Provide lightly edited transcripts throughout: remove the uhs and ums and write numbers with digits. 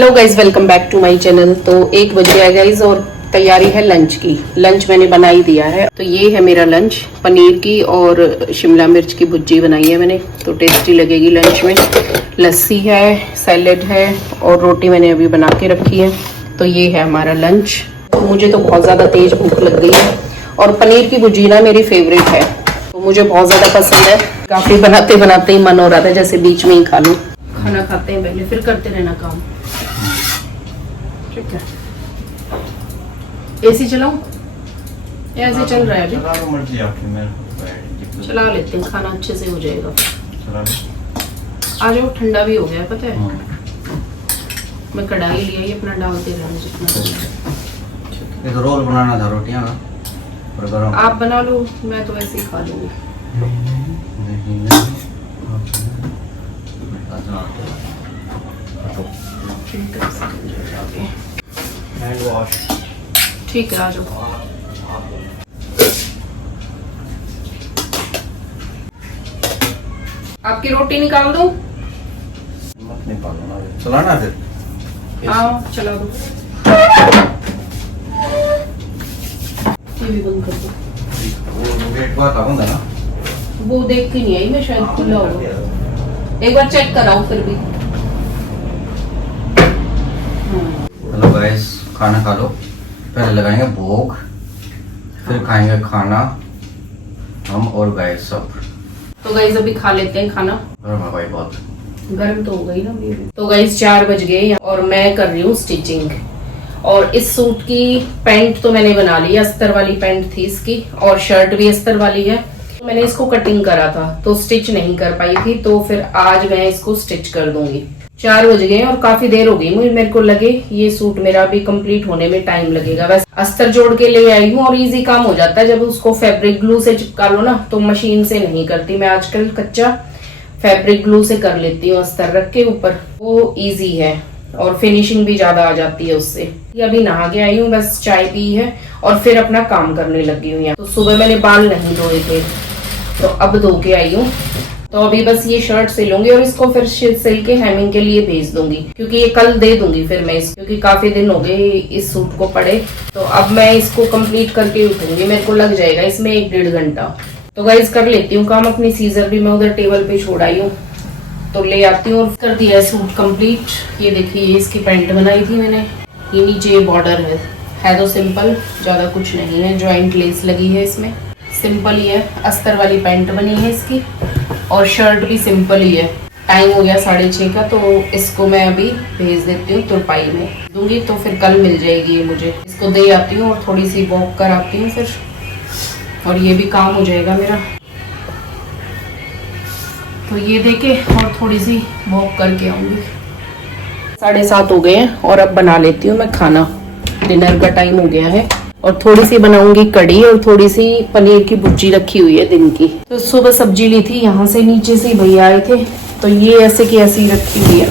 Hello guys, welcome back to my channel. तो 1 बज गया गाइज और तैयारी है लंच की। लंच मैंने बना ही दिया है। तो ये है मेरा लंच, पनीर की और शिमला मिर्च की भुर्जी बनाई है मैंने, तो टेस्टी लगेगी लंच में। लस्सी है, सैलेड है और रोटी मैंने अभी बना के रखी है। तो ये है हमारा लंच। तो मुझे तो बहुत ज़्यादा तेज भूख लग गई है और पनीर की भुर्जी ना मेरी फेवरेट है, तो मुझे बहुत ज़्यादा पसंद है। काफ़ी बनाते बनाते ही मन हो रहा था जैसे बीच में ही खा लूँ। खाना खाते हैं पहले, फिर करते रहना काम, ठीक है। एसी चलाऊं? ऐसे चल रहा है अभी। चला लेते हैं, खाना अच्छे से हो जाएगा। आ जाओ, ठंडा भी हो गया पता है। मैं कढ़ाई लिया ही अपना, डालते रहना जितना। एक रोल बनाना था रोटियां का, और गरम आप बना लो, मैं तो ऐसे ही खा लूंगी। ठीक है, आ जाओ। आपकी रोटी निकाल दूं? मत निकालना, चलाना फिर। हाँ, चला दो। टीवी बंद कर दो। वो गेट बात आऊंगा ना, वो देख के नहीं आई मैं, शायद खुला होगा। एक बार चेक कराओ फिर भी। हेलो गाइस, खाना खा लो। पहले लगाएंगे भोग, फिर खाएंगे खाना हम और गाइस सब। तो गाइस अभी खा लेते हैं खाना। गरम है भाई, बहुत गर्म तो हो गई ना मेरी। तो गाइस 4 बज गए और मैं कर रही हूँ स्टिचिंग। और इस सूट की पैंट तो मैंने बना ली, अस्तर वाली पैंट थी इसकी, और शर्ट भी अस्तर वाली है। तो मैंने इसको कटिंग करा था तो स्टिच नहीं कर पाई थी, तो फिर आज मैं इसको स्टिच कर दूंगी। 4 बज गए और काफी देर हो गई मुझे, मेरे को लगे ये सूट मेरा अभी कंप्लीट होने में टाइम लगेगा। वैसे अस्तर जोड़ के ले आई हूँ और इजी काम हो जाता है। जब उसको फैब्रिक ग्लू से चिपका लो ना, तो मशीन से नहीं करती मैं आजकल, कच्चा फैब्रिक ग्लू से कर लेती हूँ अस्तर रख के ऊपर। वो इजी है और फिनिशिंग भी ज्यादा आ जाती है उससे। अभी नहा के आई हूँ, बस चाय पी है और फिर अपना काम करने लगी हूँ। तो सुबह मैंने बाल नहीं धोए थे, तो अब धो के आई हूँ। तो अभी बस ये शर्ट सिलूंगी और इसको फिर सिल के हेमिंग के लिए भेज दूंगी, क्योंकि ये कल दे दूंगी फिर मैं क्योंकि काफी दिन हो गए इस सूट को पड़े। तो अब मैं इसको कंप्लीट करके उठूंगी, मेरे को लग जाएगा इसमें 1-1.5 घंटा। तो गाइस कर लेती हूँ काम। अपनी सीजर भी मैं उधर टेबल पे छोड़ आई हूँ, तो ले आती हूँ। और कर दिया सूट कंप्लीट। ये देखिए, इसकी पैंट बनाई थी मैंने। ये नीचे बॉर्डर है तो सिंपल, ज्यादा कुछ नहीं है। ज्वाइंट लेस लगी है इसमें, सिंपल ही है। अस्तर वाली पैंट बनी है इसकी और शर्ट भी सिंपल ही है। टाइम हो गया 6:30 का, तो इसको मैं अभी भेज देती हूँ तुरपाई में दूंगी, तो फिर कल मिल जाएगी ये मुझे। इसको दे आती हूँ और थोड़ी सी वॉक कराती हूँ फिर, और ये भी काम हो जाएगा मेरा। तो ये देके और थोड़ी सी वॉक करके आऊंगी। 7:30 हो गए हैं और अब बना लेती हूँ मैं खाना। डिनर का टाइम हो गया है और थोड़ी सी बनाऊंगी कढ़ी और थोड़ी सी पनीर की भुर्जी रखी हुई है दिन की। तो सुबह सब्जी ली थी, यहाँ से नीचे से भैया आए थे, तो ये ऐसे की ऐसी रखी हुई है।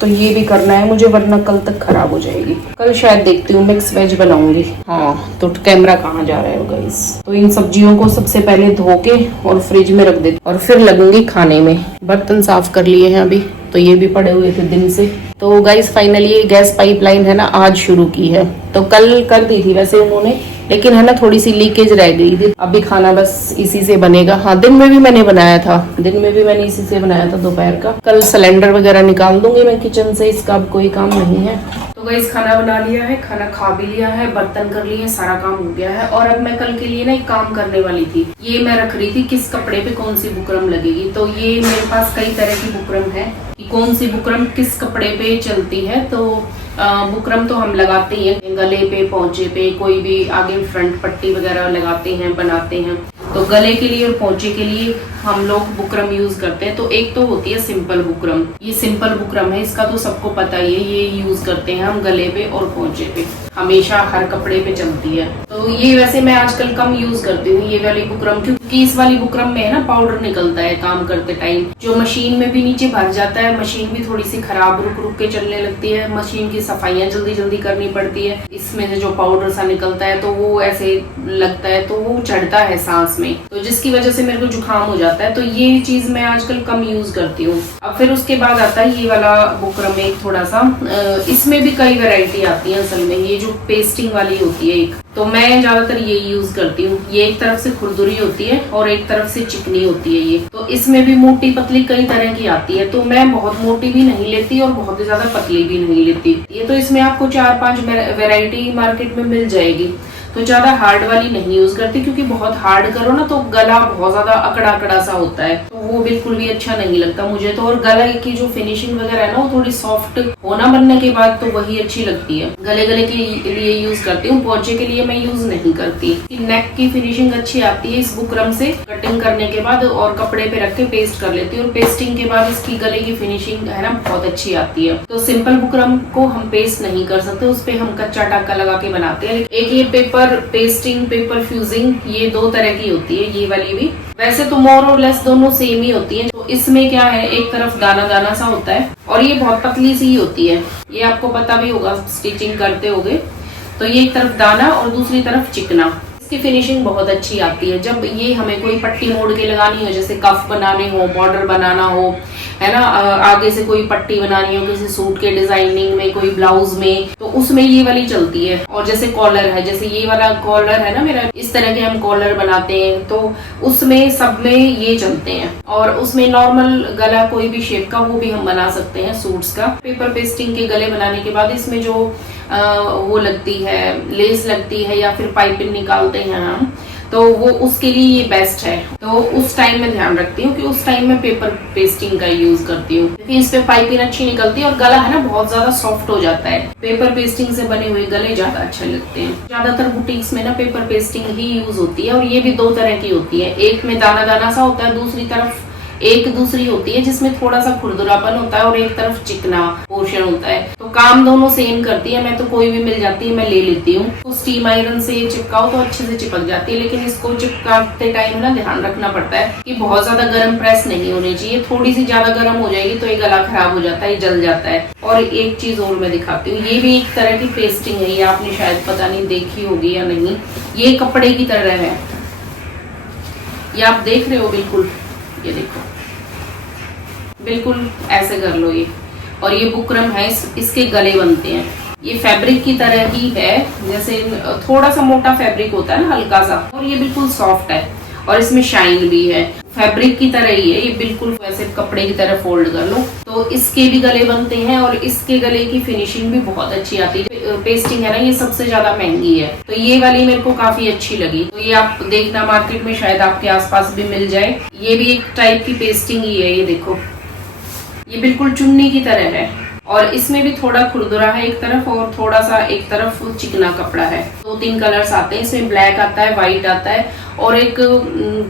तो ये भी करना है मुझे, वरना कल तक खराब हो जाएगी। कल शायद देखती हूँ मिक्स वेज बनाऊंगी। हाँ, तो कैमरा कहाँ जा रहा है गाइस। तो इन सब्जियों को सबसे पहले धो के और फ्रिज में रख देती और फिर लगूंगी खाने में। बर्तन साफ कर लिए हैं अभी, तो ये भी पड़े हुए थे दिन से। तो गाइस फाइनली ये गैस पाइपलाइन है ना, आज शुरू की है। तो कल कर दी थी वैसे उन्होंने, लेकिन है ना थोड़ी सी लीकेज रह गई थी। अभी खाना बस इसी से बनेगा। हाँ, दिन में भी मैंने बनाया था, दिन में भी मैंने इसी से बनाया था दोपहर का। कल सिलेंडर वगैरह निकाल दूंगी मैं किचन से, इसका अब कोई काम नहीं है। तो गाइस खाना बना लिया है, खाना खा भी लिया है, बर्तन कर लिए, सारा काम हो गया है। और अब मैं कल के लिए ना एक काम करने वाली थी। ये मैं रख रही थी किस कपड़े पे कौन सी बुकरम लगेगी। तो ये मेरे पास कई तरह की बुकरम है कि कौन सी बुकरम किस कपड़े पे चलती है। तो बुकरम तो हम लगाते ही हैं, गले पे, पौंचे पे, कोई भी आगे फ्रंट पट्टी वगैरह लगाते हैं, बनाते हैं। तो गले के लिए और पौंचे के लिए हम लोग बुकरम यूज करते हैं। तो एक तो होती है सिंपल बुकरम, ये सिंपल बुकरम है, इसका तो सबको पता ही है। ये यूज करते हैं हम गले पे और पौंचे पे, हमेशा हर कपड़े पे चलती है। तो ये वैसे मैं आजकल कम यूज करती हूँ ये वाली बुकरम, क्योंकि इस वाली बुकरम में है ना पाउडर निकलता है काम करते टाइम, जो मशीन में भी नीचे भर जाता है। मशीन भी थोड़ी सी खराब रुक रुक के चलने लगती है, मशीन की सफाइयाँ जल्दी जल्दी करनी पड़ती है। इसमें से जो पाउडर सा निकलता है तो वो ऐसे लगता है, तो वो चढ़ता है सांस में, तो जिसकी वजह से मेरे को जुकाम हो जाता जाता है, तो ये चीज मैं आजकल कम यूज करती हूँ। अब फिर उसके बाद आता है ये वाला बुकरम, एक थोड़ा सा इसमें भी कई वैरायटी आती है असल में। ये जो पेस्टिंग वाली होती है एक, तो मैं ज्यादातर ये यूज करती हूँ। ये एक तरफ से खुरदुरी होती है और एक तरफ से चिकनी होती है ये, तो इसमें भी मोटी पतली कई तरह की आती है। तो मैं बहुत मोटी भी नहीं लेती और बहुत ज्यादा पतली भी नहीं लेती। ये तो इसमें आपको 4-5 वैरायटी मार्केट में मिल जाएगी। तो ज्यादा हार्ड वाली नहीं यूज करती, क्योंकि बहुत हार्ड करो ना तो गला बहुत ज्यादा अकड़ा अकड़ा सा होता है, तो वो बिल्कुल भी अच्छा नहीं लगता मुझे तो। और गले की जो फिनिशिंग वगैरह है ना, वो थोड़ी सॉफ्ट होना बनने के बाद तो वही अच्छी लगती है। गले के लिए यूज करती हूँ, पोंचे के लिए मैं यूज नहीं करती। नेक की फिनिशिंग अच्छी आती है इस बुकरम से, कटिंग करने के बाद और कपड़े पे रख के पेस्ट कर लेती हूँ, और पेस्टिंग के बाद इसकी गले की फिनिशिंग है ना बहुत अच्छी आती है। तो सिंपल बुकरम को हम पेस्ट नहीं कर सकते, उस पे हम कच्चा टाका लगा के बनाते हैं। एक ये पेपर पेस्टिंग, पेपर फ्यूजिंग, ये 2 तरह की होती है। ये वाली भी वैसे तो मोर और लेस दोनों सेम ही होती है। तो इसमें क्या है, एक तरफ दाना दाना सा होता है और ये बहुत पतली सी होती है। ये आपको पता भी होगा, स्टिचिंग करते होगे। तो ये एक तरफ दाना और दूसरी तरफ चिकना। इसकी फिनिशिंग बहुत अच्छी आती है। जब ये हमें कोई पट्टी मोड़ के लगानी हो, जैसे कफ बनाने हो, बॉर्डर बनाना हो, है ना, आगे से कोई पट्टी बनानी हो किसी सूट के डिजाइनिंग में, कोई ब्लाउज में, तो उसमें ये वाली चलती है। और जैसे कॉलर है, जैसे ये वाला कॉलर है ना मेरा, इस तरह के हम कॉलर बनाते हैं, तो उसमें सब में ये चलते हैं। और उसमें नॉर्मल गला कोई भी शेप का वो भी हम बना सकते हैं सूट्स का। पेपर पेस्टिंग के गले बनाने के बाद इसमें जो वो लगती है, लेस लगती है या फिर पाइपिंग निकालते हैं हम, तो वो उसके लिए ये बेस्ट है। तो उस टाइम में ध्यान रखती हूँ कि उस टाइम में पेपर पेस्टिंग का यूज करती हूँ, क्योंकि इस पे पाइपिंग अच्छी निकलती है और गला है ना बहुत ज्यादा सॉफ्ट हो जाता है। पेपर पेस्टिंग से बने हुए गले ज्यादा अच्छे लगते हैं। ज्यादातर बुटीक्स में ना पेपर पेस्टिंग ही यूज होती है, और ये भी 2 तरह की होती है। एक में दाना दाना सा होता है, दूसरी तरफ एक दूसरी होती है जिसमें थोड़ा सा खुरदुरापन होता है और एक तरफ चिकना पोर्शन होता है। तो काम दोनों सेम करती है। मैं तो कोई भी मिल जाती है मैं ले लेती हूँ। तो स्टीम आयरन से चिपकाओ तो अच्छे से चिपक जाती है, लेकिन इसको चिपकाते टाइम ना ध्यान रखना पड़ता है कि बहुत ज्यादा गर्म प्रेस नहीं होनी चाहिए। थोड़ी सी ज्यादा गर्म हो जाएगी तो ये गला खराब हो जाता है, जल जाता है। और एक चीज और मैं दिखाती हूँ, ये भी एक तरह की पेस्टिंग है। ये आपने शायद पता नहीं देखी होगी या नहीं, ये कपड़े की तरह है। ये आप देख रहे हो, बिल्कुल ये देखो, बिल्कुल ऐसे कर लो ये। और ये बुकरम है, इसके गले बनते हैं। ये फैब्रिक की तरह ही है, जैसे थोड़ा सा मोटा फैब्रिक होता है ना, हल्का सा, और ये बिल्कुल सॉफ्ट है और इसमें शाइन भी है। फैब्रिक की तरह ही है ये, बिल्कुल वैसे कपड़े की तरह फोल्ड कर लो। तो इसके भी गले बनते हैं और इसके गले की फिनिशिंग भी बहुत अच्छी आती है। पेस्टिंग है ना, ये सबसे ज्यादा महंगी है, तो ये वाली मेरे को काफी अच्छी लगी। तो ये आप देखना मार्केट में शायद आपके आसपास भी मिल जाए। ये भी एक टाइप की पेस्टिंग ही है। ये देखो, ये बिल्कुल चुन्नी की तरह है और इसमें भी थोड़ा खुरदुरा है एक तरफ और थोड़ा सा एक तरफ चिकना कपड़ा है। 2-3 कलर्स आते हैं इसमें, ब्लैक आता है, व्हाइट आता है और एक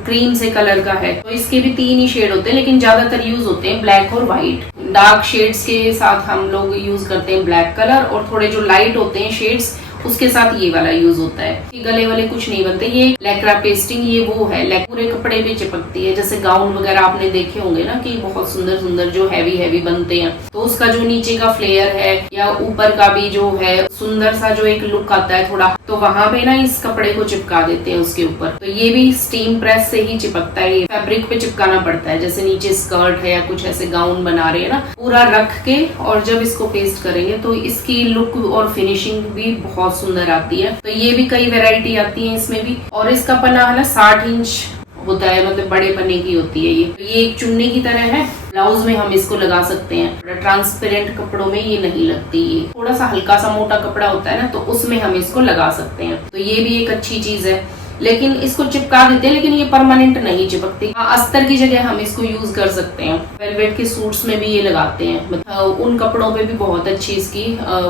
क्रीम से कलर का है। तो इसके भी 3 ही शेड होते हैं, लेकिन ज्यादातर यूज होते हैं ब्लैक और व्हाइट। डार्क शेड्स के साथ हम लोग यूज करते हैं ब्लैक कलर, और थोड़े जो लाइट होते हैं शेड्स उसके साथ ये वाला यूज होता है। गले वाले कुछ नहीं बनते। ये लैक्रा पेस्टिंग, ये वो है पूरे कपड़े पे चिपकती है। जैसे गाउन वगैरह आपने देखे होंगे ना कि बहुत सुंदर सुंदर जो हैवी बनते हैं, तो उसका जो नीचे का फ्लेयर है या ऊपर का भी जो है सुंदर सा जो एक लुक आता है थोड़ा, तो वहां पे ना इस कपड़े को चिपका देते हैं उसके ऊपर। तो ये भी स्टीम प्रेस से ही चिपकता है, फैब्रिक पे चिपकाना पड़ता है। जैसे नीचे स्कर्ट है या कुछ ऐसे गाउन बना रहे हैं ना, पूरा रख के और जब इसको पेस्ट करेंगे तो इसकी लुक और फिनिशिंग भी बहुत सुंदर आती है। तो ये भी कई वैरायटी आती है इसमें भी। और इसका पन्ना है ना 60 इंच होता है, मतलब बड़े पन्ने की होती है ये एक चुन्नी की तरह है। ब्लाउज में हम इसको लगा सकते हैं, ट्रांसपेरेंट कपड़ों में ये नहीं लगती। ये थोड़ा सा हल्का सा मोटा कपड़ा होता है ना, तो उसमें हम इसको लगा सकते हैं। तो ये भी एक अच्छी चीज है, लेकिन इसको चिपका देते हैं, लेकिन ये परमानेंट नहीं चिपकती। अस्तर की जगह हम इसको यूज कर सकते हैं। वेलवेट के सूट्स में भी ये लगाते हैं, मतलब उन कपड़ों पे भी बहुत अच्छी इसकी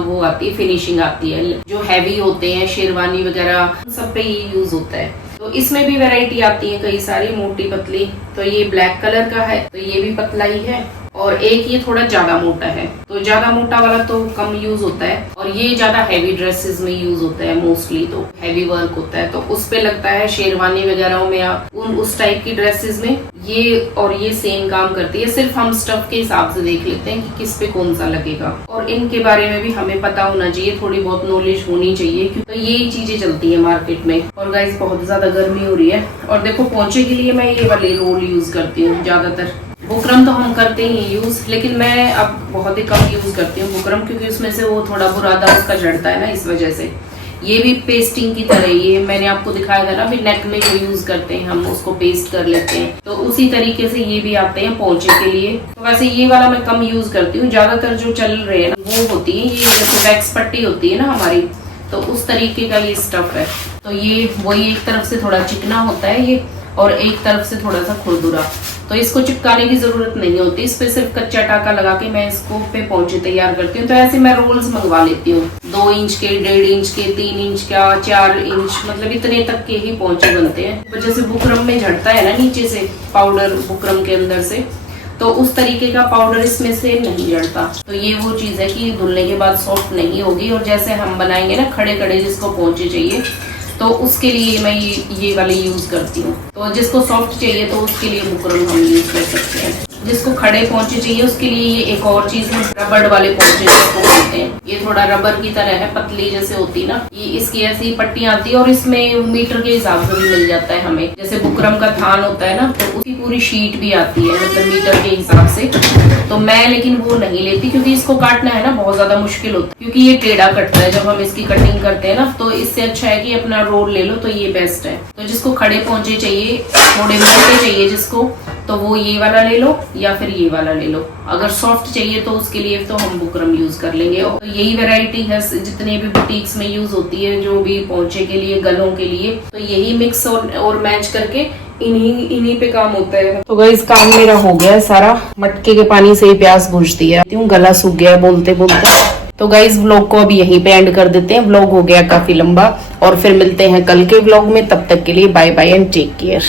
वो आती है, फिनिशिंग आती है। जो हैवी होते हैं, शेरवानी वगैरह, सब पे ये यूज होता है। तो इसमें भी वैरायटी आती है कई सारी, मोटी पतली। तो ये ब्लैक कलर का है, तो ये भी पतला ही है। और एक ये थोड़ा ज्यादा मोटा है। तो ज्यादा मोटा वाला तो कम यूज होता है और ये ज्यादा हैवी ड्रेसेस में यूज होता है, मोस्टली तो हैवी वर्क होता है तो उस पे लगता है, शेरवानी वगैरह में या उस टाइप की ड्रेसेस में ये और ये सेम काम करती है। सिर्फ हम स्टफ के हिसाब से देख लेते हैं कि किस पे कौन सा लगेगा और इनके बारे में भी हमें पता होना चाहिए, थोड़ी बहुत नॉलेज होनी चाहिए क्योंकि यही चीजें चलती है मार्केट में। और गाइस बहुत ज्यादा गर्मी हो रही है और देखो पोंचे के लिए मैं ये वाले रोल यूज करती हूँ ज्यादातर। बुकरम तो हम करते ही यूज, लेकिन मैं अब बहुत ही कम यूज करती हूँ बुकरम क्योंकि उसमें से वो थोड़ा बुरादा उसका झड़ता है ना, इस वजह से। ये भी पेस्टिंग की तरह, ये मैंने आपको दिखाया था ना भी नेक में जो यूज करते हैं हम उसको पेस्ट कर लेते हैं, तो उसी तरीके से ये भी आते हैं पोंचे के लिए। तो वैसे ये वाला मैं कम यूज करती हूँ, ज्यादातर जो चल रहे हैं ना वो होती है ये जैसे वैक्स पट्टी होती है ना हमारी, तो उस तरीके का ये स्टफ है। तो ये वही एक तरफ से थोड़ा चिकना होता है ये और एक तरफ से थोड़ा सा खुरदुरा, तो इसको चिपकाने की जरूरत नहीं होती, इस पे सिर्फ कच्चा टाका लगा के मैं इसको पे पोंचे तैयार करती हूँ। तो ऐसे मैं रोल्स मंगवा लेती हूँ 2 इंच के, 1.5 इंच के, 3 इंच का, 4 इंच, मतलब इतने तक के ही पोंचे बनते हैं। तो जैसे बुकरम में झड़ता है ना नीचे से पाउडर बुकरम के अंदर से, तो उस तरीके का पाउडर इसमें से नहीं जड़ता। तो ये वो चीज है कि धुलने के बाद सॉफ्ट नहीं होगी। और जैसे हम बनाएंगे ना खड़े खड़े जिसको पोंचे चाहिए, तो उसके लिए मैं ये वाले यूज करती हूँ। तो जिसको सॉफ्ट चाहिए तो उसके लिए बुकरम हम यूज कर सकते हैं। जिसको खड़े पोंचे चाहिए उसके लिए ये एक और चीज है, रबड़ वाले पोंचे जिसको बोलते हैं। ये थोड़ा रबर की तरह है, पतली जैसे होती है ना, ये इसकी ऐसी पट्टी आती है और इसमें मीटर के हिसाब से भी मिल जाता है हमें। जैसे बुकरम का थान होता है ना, तो उसकी पूरी शीट भी आती है मतलब मीटर के हिसाब से। तो मैं लेकिन वो नहीं लेती क्योंकि इसको काटना है ना बहुत ज्यादा मुश्किल होता है, क्योंकि ये टेढ़ा कटता है जब हम इसकी कटिंग करते हैं ना। तो इससे अच्छा है कि अपना रोल ले लो, तो ये बेस्ट है। तो जिसको खड़े पोंचे चाहिए, थोड़े मोटे चाहिए जिसको, तो वो ये वाला ले लो या फिर ये वाला ले लो। अगर सॉफ्ट चाहिए तो उसके लिए तो हम बुकरम यूज कर लेंगे। और यही वैरायटी है जितने भी बुटीक्स में यूज होती है, जो भी पोंचे के लिए, गलों के लिए, तो यही मिक्स और मैच करके इन्हीं पे काम होता है। तो गाइस काम मेरा हो गया सारा, मटके के पानी से ही प्याज भूज दिया, गला सूख गया बोलते बोलते। तो गाइस व्लॉग को अभी यहीं पे एंड कर देते हैं, व्लॉग हो गया काफी लंबा और फिर मिलते हैं कल के व्लॉग में। तब तक के लिए bye bye and take care.